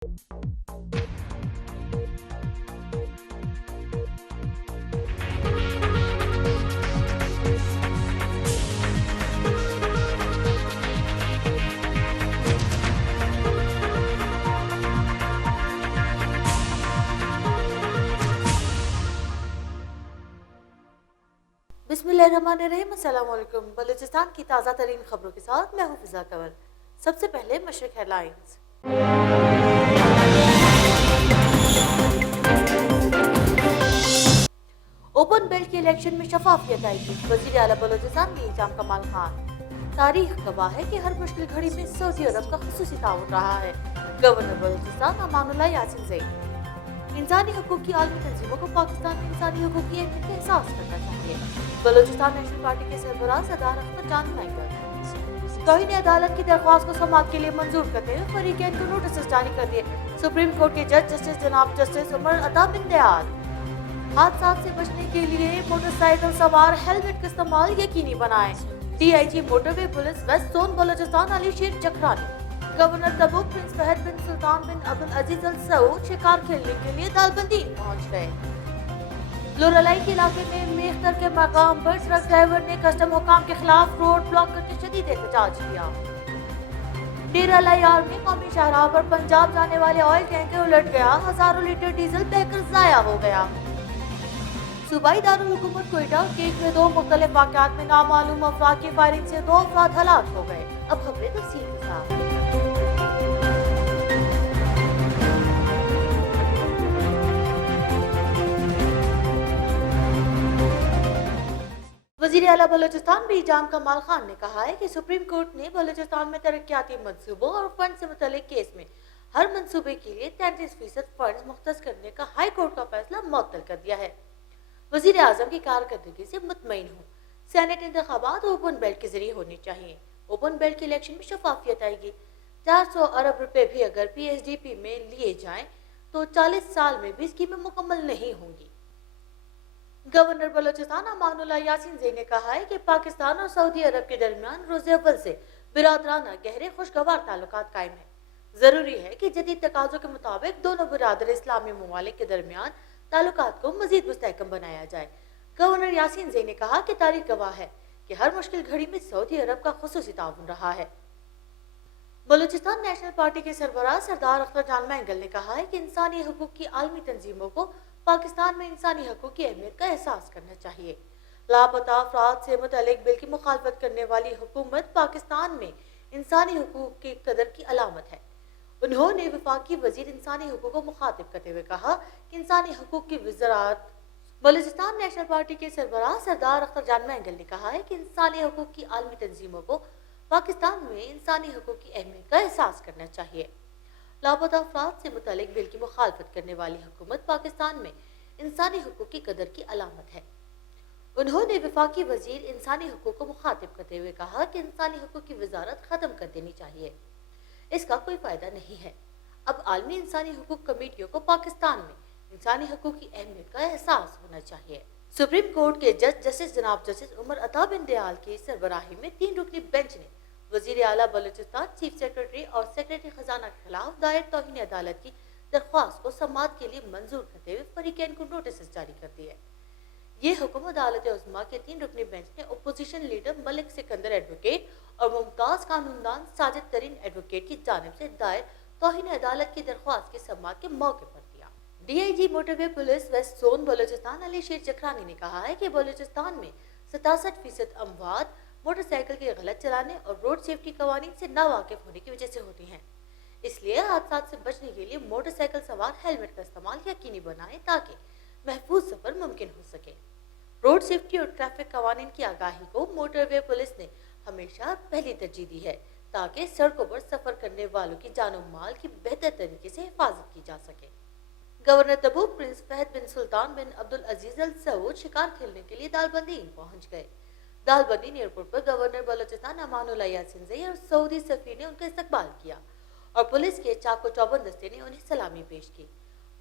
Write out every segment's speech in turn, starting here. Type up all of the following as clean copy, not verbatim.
बिस्मिल्लाहिर्रहमानिर्रहीम। अस्सलाम वालेकुम। बलूचिस्तान की ताज़ा तरीन खबरों के साथ मैं हूँ फिजा कंवल। सबसे पहले मशरिक हेडलाइंस। ओपन बेल्ट के इलेक्शन में शफाफियत आएगी, वज़ीर आला बलूचिस्तान मीर कमाल खान। तारीख गवाह है कि हर मुश्किल घड़ी में सऊदी अरब का खुसूसी ताउन रहा है, गवर्नर बलूचिस्तान अमानुल्लाह यासीन ज़ैद। इंसानी हकूक़ की आलमी तंजीमों को पाकिस्तान में इंसानी हकूक़ की अहमियत का एहसास करना चाहिए, बलूचिस्तान नेशनल पार्टी के सरबराह सरदार अख्तर जान महंगल। तौहीन अदालत की दरख्वास्त को समाअत के लिए मंजूर करते हुए फरीकैन को नोटिस जारी कर दिए। सुप्रीम कोर्ट के जज जस्टिस जनाब जस्टिस उमर अता बिन दयाल। हादसा से बचने के लिए मोटरसाइकिल सवार हेलमेट का इस्तेमाल यकीनी बनाएं। DIG motorway police west zone Balochistan Ali शेर चक्रानी। गवर्नर तबूक प्रिंस फहद बिन सुल्तान बिन अब्दुल अजीज अल सऊद शिकार खेलने के लिए दालबंदी पहुंच गए। लोरालाई के इलाके में मेख्तर के मकाम पर ट्रक ड्राइवर ने कस्टम हुकाम के खिलाफ रोड ब्लॉक करके शदीद एहतजाज किया। डेरा लायार में कौमी शाहराह पर पंजाब जाने वाले ऑयल टैंकर उलट गया, हजारों लीटर डीजल बहकर जाया हो गया। सूबाई दारुल हुकूमत कोयटा और केक में 2 मुख्तलिफ वाक़यात में नामालूम अफराद की फायरिंग से 2 अफराद हलाक हो गए। अब खबरें तफसील के साथ। वज़ीर आला बलूचिस्तान मीर कमाल खान ने कहा है कि सुप्रीम कोर्ट ने बलूचिस्तान में तरक्याती मंसूबों और फंड से मुतल्लिक केस में हर मंसूबे के लिए 33% फंड मुख्तस करने का हाई कोर्ट का फैसला मुअत्तल कर दिया है। वज़ीर आज़म की कारकर्दगी से मुतमईन हूँ। सेनेट इंतखाबात ओपन बेल्ट के जरिए होने चाहिए। ओपन बेल्ट के इलेक्शन में शफाफियत आएगी। 400 अरब रुपए भी अगर PSDP में लिए जाएं तो 40 साल में भी स्कीमें मुकम्मल नहीं होंगी। गवर्नर बलूचिस्तान अमानुल्लाह यासीन ज़ैद ने कहा है कि पाकिस्तान और सऊदी अरब के दरमियान रोज़े अव्वल से बिरादराना गहरे खुशगवार ताल्लुकात कायम है। जरूरी है कि जदीद तकाज़ों के मुताबिक दोनों बिरादर इस्लामी ममालिक के दरमियान ताल्लुकात को मजीद मुस्तहकम बनाया जाए। गवर्नर यासीन ज़ैद ने कहा कि तारीख गवाह है कि हर मुश्किल घड़ी में सऊदी अरब का खुसूसी ताउन रहा है। बलूचिस्तान नेशनल पार्टी के सरबराह सरदार अख्तर जान महंगल ने कहा है कि इंसानी हकूक़ की आलमी तंजीमों को पाकिस्तान में इंसानी हकूक़ की अहमियत का एहसास करना चाहिए। लापता अफराद से मुतल्लिक बिल की मुखालफत करने वाली हुकूमत पाकिस्तान में इंसानी हकूक़ की कदर की अलामत है। उन्होंने वफाकी वजीर इंसानी हकूक़ को मुखातिब करते हुए कहा कि इंसानी हकूक़ की वज़ारत। बलूचिस्तान नेशनल पार्टी के सरबराह सरदार अख्तर जान महंगल ने कहा है कि इंसानी हकूक़ की आलमी तंजीमों को पाकिस्तान में इंसानी हकूक़ की अहमियत का एहसास करना चाहिए। लापता अफराद से मुतल्लिक बिल की मुखालफत करने वाली हुकूमत पाकिस्तान में इंसानी हकूक़ की कदर की अलामत है। उन्होंने वफाकी वजीर इंसानी हकूक़ को मुखातिब करते हुए कहा कि इंसानी हकूक़ की वजारत ख़त्म कर देनी चाहिए, इसका कोई फ़ायदा नहीं है। अब आलमी इंसानी हकूक़ कमेटियों को पाकिस्तान में इंसानी हकूक़ की अहमियत का एहसास होना चाहिए। सुप्रीम कोर्ट के जज जस्टिस जनाब जस्टिस उमर अता बिन दयाल की सरबराही में 3 रुकनी बेंच ने वज़ीर आला बलूचिस्तान, चीफ सेक्रेटरी और सेक्रेटरी खजाना के खिलाफ दायर तौहीन अदालत की दरख्वास्त को समाअत के लिए मंजूर करते हुए फरीकैन को नोटिस जारी कर दिए। ये हुक्म अदालत उज़्मा के 3 रुकनी बेंच ने opposition leader Malik Sikandar advocate और मुमताज़ कानूनदान साजिद तरीन एडवोकेट की जानिब से दायर तौहीन अदालत की दरख्वास्त की समाअत के मौके पर दिया। DIG motorway police west zone Balochistan Ali शेर चक्रानी ने कहा है कि बलूचिस्तान में 67% अमवात मोटरसाइकिल के गलत चलाने और रोड सेफ्टी कवानीन से नावाकिफ होने की वजह से होती हैं। इसलिए हादसा से बचने के लिए मोटरसाइकिल सवार हेलमेट का इस्तेमाल यकीनी बनाएं ताकि महफूज सफर मुमकिन हो सके। रोड सेफ्टी और ट्रैफिक कवानीन की आगाही को मोटरवे पुलिस ने हमेशा पहली तरजीह दी है ताकि सड़कों पर सफर करने वालों की जानो माल की बेहतर तरीके से हिफाजत की जा सके। गवर्नर तबूक प्रिंस फहद बिन सुल्तान बिन अब्दुल अजीज अल सऊद शिकार खेलने के लिए दालबंदी पहुंच गए। दालबंदी एयरपोर्ट पर गवर्नर बलूचिस्तान अमानुल्लाह यासीन ज़ैद और सऊदी सफीर ने उनका इस्तकबाल किया और पुलिस के चाको चौबंद दस्ते ने उन्हें सलामी पेश की।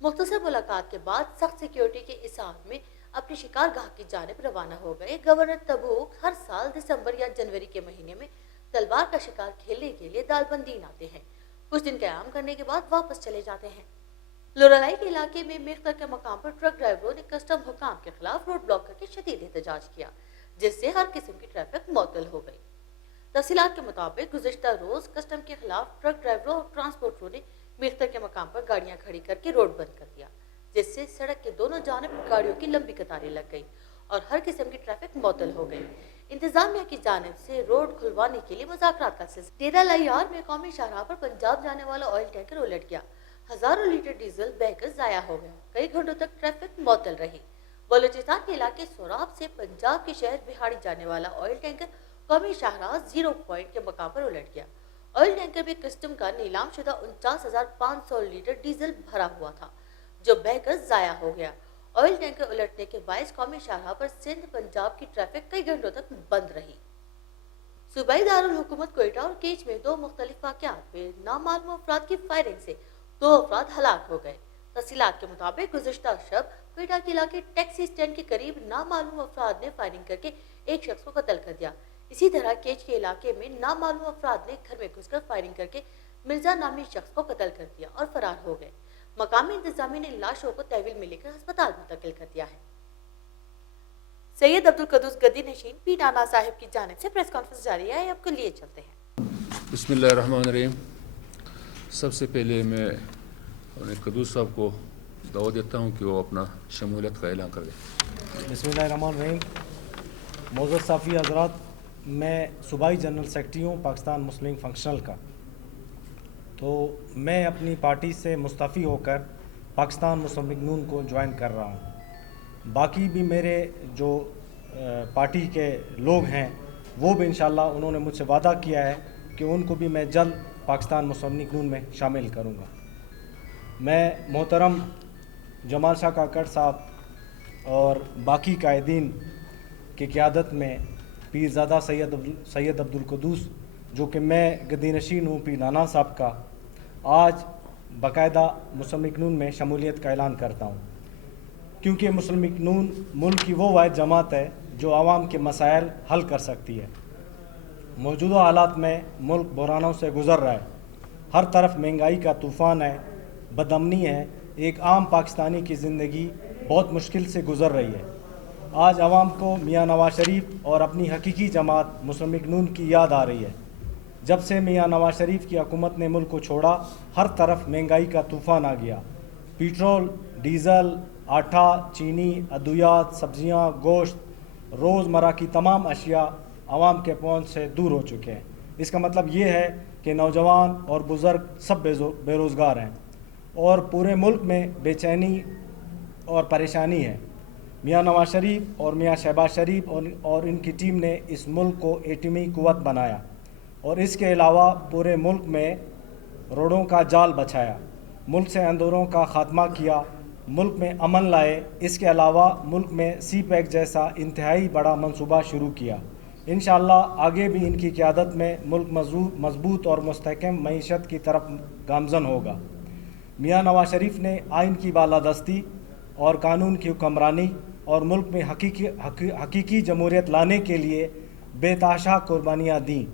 मुख्तसर मुलाकात के बाद सख्त सिक्योरिटी के इसार में अपनी शिकारगाह की जानिब रवाना हो गए। गवर्नर तबूक हर साल दिसंबर या जनवरी के महीने में तलवार का शिकार खेलने के लिए दालबंदी आते हैं। कुछ दिन क़याम करने के बाद वापस चले जाते हैं। लोरालाई के इलाके में मेख्तर के मकाम पर ट्रक ड्राइवरों ने कस्टम हुकाम के खिलाफ रोड ब्लॉक करके शदीद एहतजाज किया, जिससे हर किस्म की ट्रैफिक मुअत्तल हो गई। तफसीलात के मुताबिक गुज़िश्ता रोज कस्टम के खिलाफ ट्रक ड्राइवरों और ट्रांसपोर्टरों ने मेख्तर के मकाम पर गाड़ियां खड़ी करके रोड बंद कर दिया, जिससे सड़क के दोनों जानिब गाड़ियों की लंबी कतारें लग गई और हर किस्म की ट्रैफिक मुअत्तल हो गई। इंतजामिया की जानिब से रोड खुलवाने के लिए मुज़ाकरात का सिलसिला। डेरा लायार में कौमी शाहराह पर पंजाब जाने वाला ऑयल टैंकर उलट गया। हजारों लीटर डीजल बहकर जाया हो गया। कई घंटों तक ट्रैफिक मुअत्तल रही। बलूचिस्तान के इलाके सोराब से पंजाब के शहर बिहाड़ी जाने वाला ऑयल टैंकर कौमी शाहराह 0 पॉइंट के मकाम पर उलट गया। ऑयल टैंकर में कस्टम का नीलाम शुदा 49,500 लीटर डीजल भरा हुआ था, जो बहकर जाया हो गया। ऑयल टैंकर उलटने के बायस कौमी शाहराह पर सिंध पंजाब की ट्रैफिक कई घंटों तक बंद रही। सूबाई दारुल हुकूमत कोयटा और केच में दो मुख्तलिफ वाक़यात में नामालूम अफराद की फायरिंग से 2 अफराद हलाक हो गए। तफसीलात के मुताबिक गुज़िश्ता शब कोयटा के इलाके टैक्सी स्टैंड के करीब नामालूम अफराद ने फायरिंग करके एक शख्स को कत्ल कर दिया। इसी तरह केच के इलाके में नामालूम अफराद ने घर में घुसकर फायरिंग करके मिर्जा नामी शख्स को कत्ल कर दिया और फरार हो गए। मकामी इंतजामी ने लाशों को तहवील में लेकर अस्पताल मुंतकिल कर दिया है। सैयद अब्दुल कदूस गद्दी नशीन पी नाना साहिब की जानिब से प्रेस कॉन्फ्रेंस जारी है, आपको लिए चलते हैं। बिस्मिल्लाहिर्रहमानिर्रहीम। सबसे पहले मैं अपने कदूस साहब को दावत देता हूँ कि वो अपना शमूलियत का ऐलान कर दें। बिस्मिल्लाहिर्रहमानिर्रहीम। मौजूद साफ़ी हज़रात, मैं सूबाई जनरल सेक्रेटरी हूँ पाकिस्तान मुस्लिम फंक्शनल का। तो मैं अपनी पार्टी से मुस्तफ़ी होकर पाकिस्तान मुस्लिम लीग नून को ज्वाइन कर रहा हूँ। बाकी भी मेरे जो पार्टी के लोग हैं वो भी इंशाल्लाह उन्होंने मुझसे वादा किया है कि उनको भी मैं जल्द पाकिस्तान मुस्लिम लीग नून में शामिल करूँगा। मैं मोहतरम जमाल शाह काकड़ साहब और बाकी कायदीन की क़यादत में पीरज़ादा सैयद अब्दुल कदूस, जो कि मैं गद्दी नशीन हूँ पीर नाना साहब का, आज बाकायदा मुस्लिम लीग नून में शमूलियत का ऐलान करता हूँ, क्योंकि मुस्लिम लीग नून मुल्क की वो वाहिद जमात है जो आवाम के मसाइल हल कर सकती है। मौजूदा हालात में मुल्क बहरानों से गुज़र रहा है। हर तरफ महंगाई का तूफ़ान है, बदअमनी है, एक आम पाकिस्तानी की ज़िंदगी बहुत मुश्किल से गुज़र रही है। आज आवाम को मियाँ नवाज शरीफ और अपनी हकीकी जमात मुस्लिम लीग नून की याद आ रही है। जब से मियाँ नवाज शरीफ की हुकूमत ने मुल्क को छोड़ा, हर तरफ महंगाई का तूफ़ान आ गया। पेट्रोल, डीज़ल, आटा, चीनी, अद्वियात, सब्ज़ियाँ, गोश्त, रोज़मर्रा की तमाम अशिया आवाम के पहुँच से दूर हो चुके हैं। इसका मतलब ये है कि नौजवान और बुज़ुर्ग सब बेरोज़गार हैं और पूरे मुल्क में बेचैनी और परेशानी है। मियाँ नवाज शरीफ और मियाँ शहबाज शरीफ और इनकी टीम ने इस मुल्क को एटमी कुव्वत बनाया और इसके अलावा पूरे मुल्क में रोडों का जाल बछाया, मुल्क से अंदरों का ख़ात्मा किया, मुल्क में अमन लाए। इसके अलावा मुल्क में सी पैक जैसा इंतहाई बड़ा मंसूबा शुरू किया। इंशाअल्लाह आगे भी इनकी क़यादत में मुल्क मजबूत और मुस्तहकम मईशत की तरफ गामज़न होगा। मियाँ नवाज शरीफ ने आइन की बालादस्ती और कानून की हुक्मरानी और मुल्क में हकीकी जमहूरियत लाने के लिए बेतहाशा कुर्बानियाँ दी।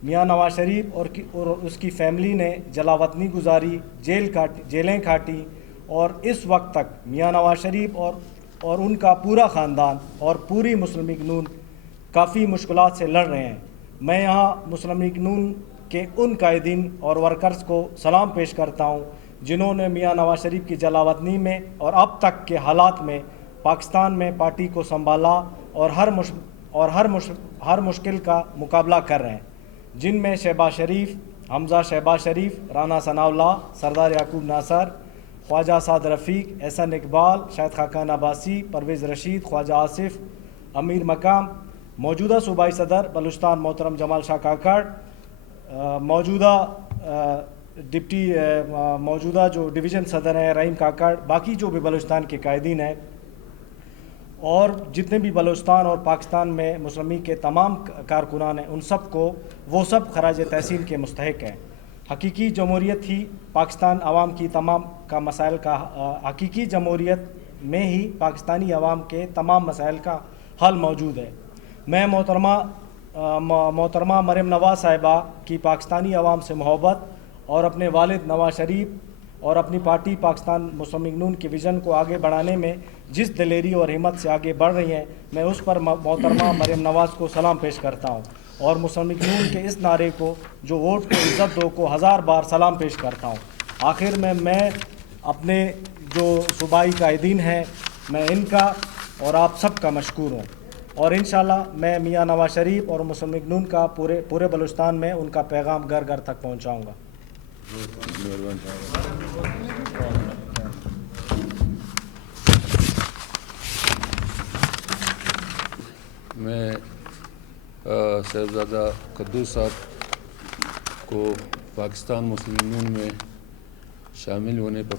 मियाँ नवाज शरीफ और उसकी फैमिली ने जलावतनी गुजारी, जेलें काटी और इस वक्त तक मियाँ नवाज शरीफ और उनका पूरा ख़ानदान और पूरी मुस्लिम लीग नून काफ़ी मुश्किलात से लड़ रहे हैं। मैं यहाँ मुस्लिम लीग नून के उन कायदीन और वर्कर्स को सलाम पेश करता हूँ जिन्होंने मियाँ नवाज शरीफ की जलावतनी में और अब तक के हालात में पाकिस्तान में पार्टी को संभाला और हर मुश्किल का मुकाबला कर रहे हैं, जिनमें शहबाज शरीफ, हमजा शहबाज शरीफ, राना सनाउल्लाह, सरदार याकूब नासर, ख्वाजा साद रफ़ीक, एहसन इकबाल, शाहिद खाकान अब्बासी, परवेज़ रशीद, ख्वाजा आसिफ, अमीर मकाम, मौजूदा सूबाई सदर बलूचिस्तान मोहतरम जमाल शाह काकड़, मौजूदा जो डिवीज़न सदर हैं रहीम काकड़, बाकी जो भी बलूचिस्तान के कायदीन हैं और जितने भी बलूचिस्तान और पाकिस्तान में मुस्लिम लीग के तमाम कारकुनान हैं, उन सब को वो सब खराज तहसीन के मुस्तहिक हैं। हकीकी जमहूरियत ही पाकिस्तान आवाम की तमाम का मसाइल का हकीकी जमहूरियत में ही पाकिस्तानी आवाम के तमाम मसाइल का हल मौजूद है। मैं मोहतरमा मरीम नवाज़ साहिबा की पाकिस्तानी आवाम से मोहब्बत اور اپنے والد نواز شریف اور اپنی پارٹی پاکستان مسلم لیگ نون کی ویژن کو آگے بڑھانے میں جس دلیری اور ہمت سے آگے بڑھ رہی ہیں، میں اس پر محترمہ مریم نواز کو سلام پیش کرتا ہوں، اور مسلم لیگ نون کے اس نعرے کو جو ووٹ کو عزت دو کو 1000 بار سلام پیش کرتا ہوں۔ آخر میں اپنے جو صوبائی قائدین ہیں، میں ان کا اور آپ سب کا مشکور ہوں، اور انشاءاللہ میں میاں نواز شریف اور مسلم لیگ نون کا پورے بلوچستان میں ان کا پیغام گھر گھر تک پہنچاؤں گا۔ میں صاحبزادہ قدوس صاحب کو پاکستان مسلم لیگ نون میں شامل ہونے پر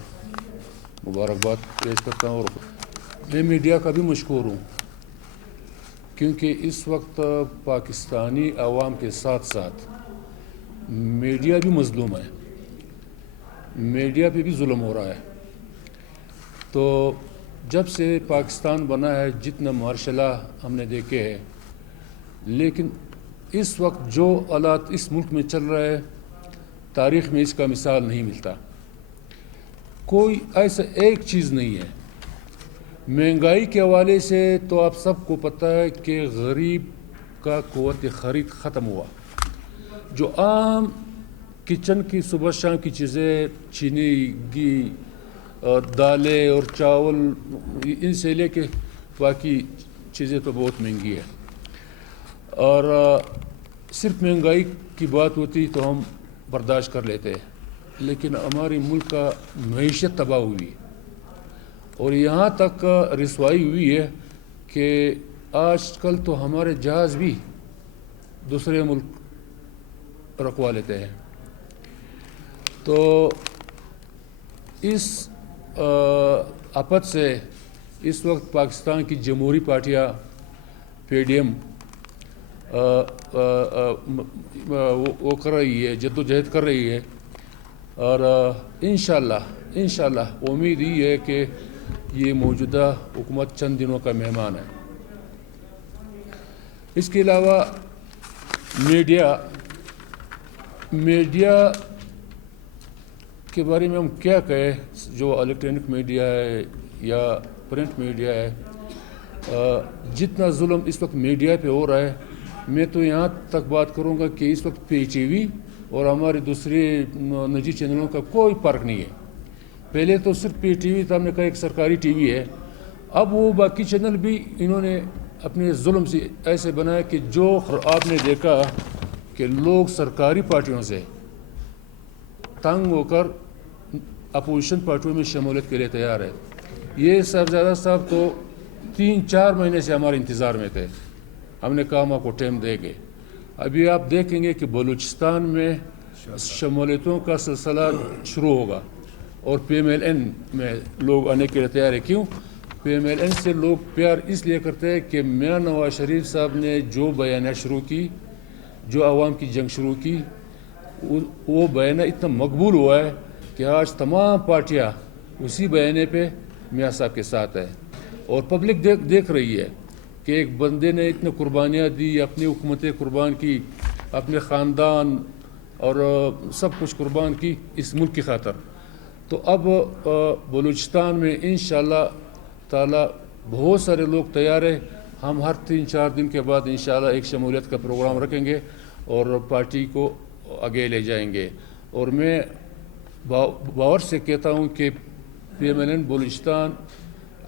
مبارکباد پیش کرتا ہوں، اور میں میڈیا کا بھی مشکور ہوں، کیونکہ اس وقت پاکستانی عوام کے ساتھ ساتھ میڈیا بھی مظلوم ہے، میڈیا پہ بھی ظلم ہو رہا ہے۔ تو جب سے پاکستان بنا ہے جتنا مارشاء اللہ ہم نے دیکھے ہیں، لیکن اس وقت جو حالات اس ملک میں چل رہا ہے، تاریخ میں اس کا مثال نہیں ملتا۔ کوئی ایسا ایک چیز نہیں ہے۔ مہنگائی کے حوالے سے تو آپ سب کو پتہ ہے کہ غریب کا قوت خرید ختم ہوا۔ جو عام کچن کی صبح شام کی چیزیں، چینی، گھی، دالیں اور چاول، ان سے لے کے باقی چیزیں تو بہت مہنگی ہے، اور صرف مہنگائی کی بات ہوتی تو ہم برداشت کر لیتے ہیں، لیکن ہماری ملک کا معیشت تباہ ہوئی، اور یہاں تک رسوائی ہوئی ہے کہ آج کل تو ہمارے جہاز بھی دوسرے ملک رکھوا لیتے ہیں۔ تو اس آفت سے اس وقت پاکستان کی جمہوری پارٹیاں پی ڈی ایم وہ کر رہی ہے، جد و جہد کر رہی ہے، اور انشاءاللہ امید ہی ہے کہ یہ موجودہ حکومت چند دنوں کا مہمان ہے۔ اس کے علاوہ میڈیا کے بارے میں ہم کیا کہیں، جو الیکٹرانک میڈیا ہے یا پرنٹ میڈیا ہے، جتنا ظلم اس وقت میڈیا پہ ہو رہا ہے، میں تو یہاں تک بات کروں گا کہ اس وقت پی ٹی وی اور ہمارے دوسرے نجی چینلوں کا کوئی فرق نہیں ہے۔ پہلے تو صرف پی ٹی وی تھا، ہم نے کہا ایک سرکاری ٹی وی ہے، اب وہ باقی چینل بھی انہوں نے اپنے ظلم سے ایسے بنایا کہ جو آپ نے دیکھا کہ لوگ سرکاری پارٹیوں سے تنگ ہو کر اپوزیشن پارٹیوں میں شمولیت کے لیے تیار ہے۔ یہ صاحبزادہ صاحب تو 3-4 مہینے سے ہمارے انتظار میں تھے، ہم نے کہا ہم آپ کو ٹائم دیں گے۔ ابھی آپ دیکھیں گے کہ بلوچستان میں شمولیتوں کا سلسلہ شروع ہوگا، اور پی ایم ایل این میں لوگ آنے کے لیے تیار ہے۔ کیوں؟ پی ایم ایل این سے لوگ پیار اس لیے کرتے ہیں کہ میاں نواز شریف صاحب نے جو بیانیہ شروع کی، جو عوام کی جنگ شروع کی، وہ بیانیہ اتنا مقبول ہوا ہے کہ آج تمام پارٹیاں اسی بیانیے پہ میاں صاحب کے ساتھ ہے، اور پبلک دیکھ رہی ہے کہ ایک بندے نے اتنے قربانیاں دی، اپنی حکومتیں قربان کی، اپنے خاندان اور سب کچھ قربان کی اس ملک کی خاطر۔ تو اب بلوچستان میں انشاءاللہ تعالی بہت سارے لوگ تیار ہیں۔ ہم ہر 3-4 دن کے بعد انشاءاللہ ایک شمولیت کا پروگرام رکھیں گے اور پارٹی کو آگے لے جائیں گے، اور میں باور سے کہتا ہوں کہ P M L N Balochistan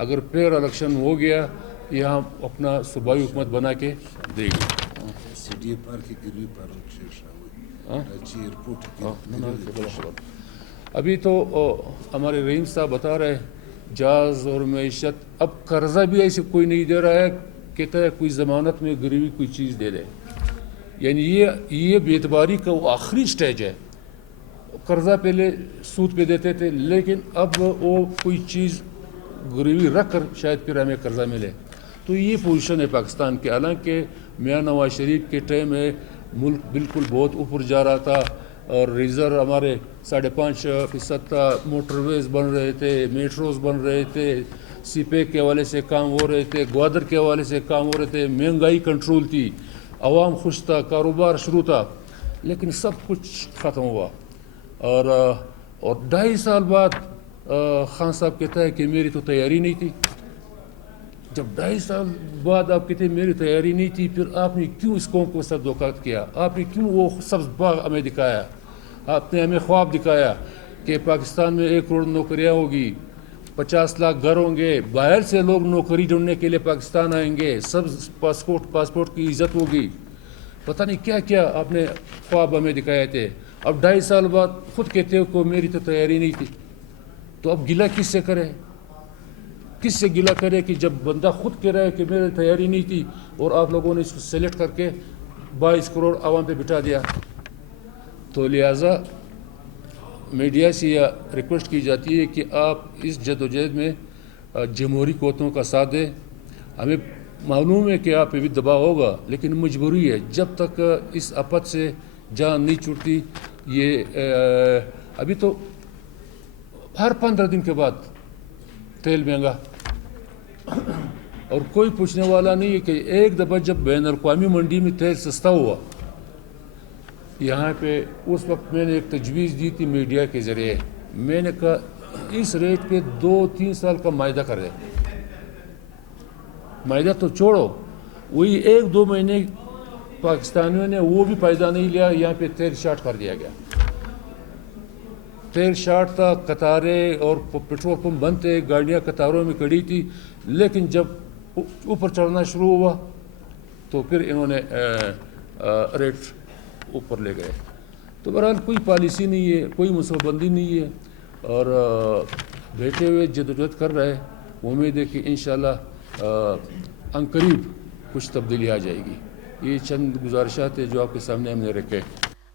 اگر پیر الیکشن ہو گیا، یہاں اپنا صوبائی حکومت بنا کے دے گی۔ ابھی تو ہمارے رحیم صاحب بتا رہے جہاز اور معیشت، اب قرضہ بھی ایسے کوئی نہیں دے رہا ہے، کہتا ہے کوئی ضمانت میں گروی کوئی چیز دے دے، یعنی یہ بے اعتباری کا وہ آخری سٹیج ہے۔ قرضہ پہلے سود پہ دیتے تھے، لیکن اب وہ کوئی چیز گروی رکھ کر شاید پھر ہمیں قرضہ ملے۔ تو یہ پوزیشن ہے پاکستان کے، حالانکہ میاں نواز شریف کے ٹائم میں ملک بالکل بہت اوپر جا رہا تھا، اور ریزرو ہمارے 5.5% تھا، موٹر ویز بن رہے تھے، میٹروز بن رہے تھے، سی پیک کے حوالے سے کام ہو رہے تھے، گوادر کے حوالے سے کام ہو رہے تھے، مہنگائی کنٹرول تھی، عوام خوش تھا، کاروبار شروع تھا، لیکن سب کچھ ختم ہوا۔ اور 2.5 سال بعد خان صاحب کہتا ہے کہ میری تو تیاری نہیں تھی. جب 2.5 سال بعد آپ کہتے ہیں میری تیاری نہیں تھی, پھر آپ نے کیوں اس قوم کو سب دھوکہ کیا؟ آپ نے کیوں وہ سبز باغ ہمیں دکھایا؟ آپ نے ہمیں خواب دکھایا کہ پاکستان میں 1 کروڑ نوکریاں ہوگی, 50 لاکھ گھر ہوں گے, باہر سے لوگ نوکری ڈھونڈنے کے لیے پاکستان آئیں گے, سب پاسپورٹ کی عزت ہوگی, پتہ نہیں کیا کیا آپ نے خواب ہمیں دکھائے تھے. اب 2.5 سال بعد خود کہتے ہو کہ میری تو تیاری نہیں تھی. تو اب گلہ کس سے کرے؟ کس سے گلہ کرے کہ جب بندہ خود کہہ رہا ہے کہ میری تیاری نہیں تھی اور آپ لوگوں نے اس کو سلیکٹ کر کے 22 کروڑ عوام پہ بٹھا دیا. تو لہٰذا میڈیا سے یہ ریکویسٹ کی جاتی ہے کہ آپ اس جدوجہد میں جمہوری قوتوں کا ساتھ دیں. ہمیں معلوم ہے کہ آپ پہ بھی دباؤ ہوگا, لیکن مجبوری ہے. جب تک اس آفت سے جان نہیں چھوٹتی, یہ ابھی تو ہر 15 دن کے بعد تیل مہنگا, اور کوئی پوچھنے والا نہیں ہے کہ ایک دفعہ جب بین الاقوامی منڈی میں تیل سستا ہوا, یہاں پہ اس وقت میں نے ایک تجویز دی تھی میڈیا کے ذریعے. میں نے کہا اس ریٹ پہ 2-3 سال کا معاہدہ کر دیں. معاہدہ تو چھوڑو, وہی 1-2 مہینے پاکستانیوں نے وہ بھی فائدہ نہیں لیا. یہاں پہ تیل شارٹ کر دیا گیا. تیل شارٹ تھا, قطاریں اور پیٹرول پمپ بند تھے, گاڑیاں قطاروں میں کھڑی تھی. لیکن جب اوپر چڑھنا شروع ہوا تو پھر انہوں نے ریٹ اوپر لے گئے. تو بہرحال کوئی پالیسی نہیں ہے, کوئی منصوبہ بندی نہیں ہے, اور بیٹھے ہوئے جدوجہد کر رہے. امید ہے کہ انشاءاللہ عنقریب کچھ تبدیلی آ جائے گی. یہ چند گزارشات ہیں جو آپ کے سامنے ہم نے رکھے.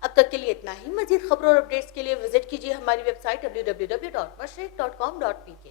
اب تک کے لیے اتنا ہی. مزید خبروں اور اپڈیٹس کے لیے وزٹ کیجیے ہماری ویب سائٹ www.mashreq.com.pk.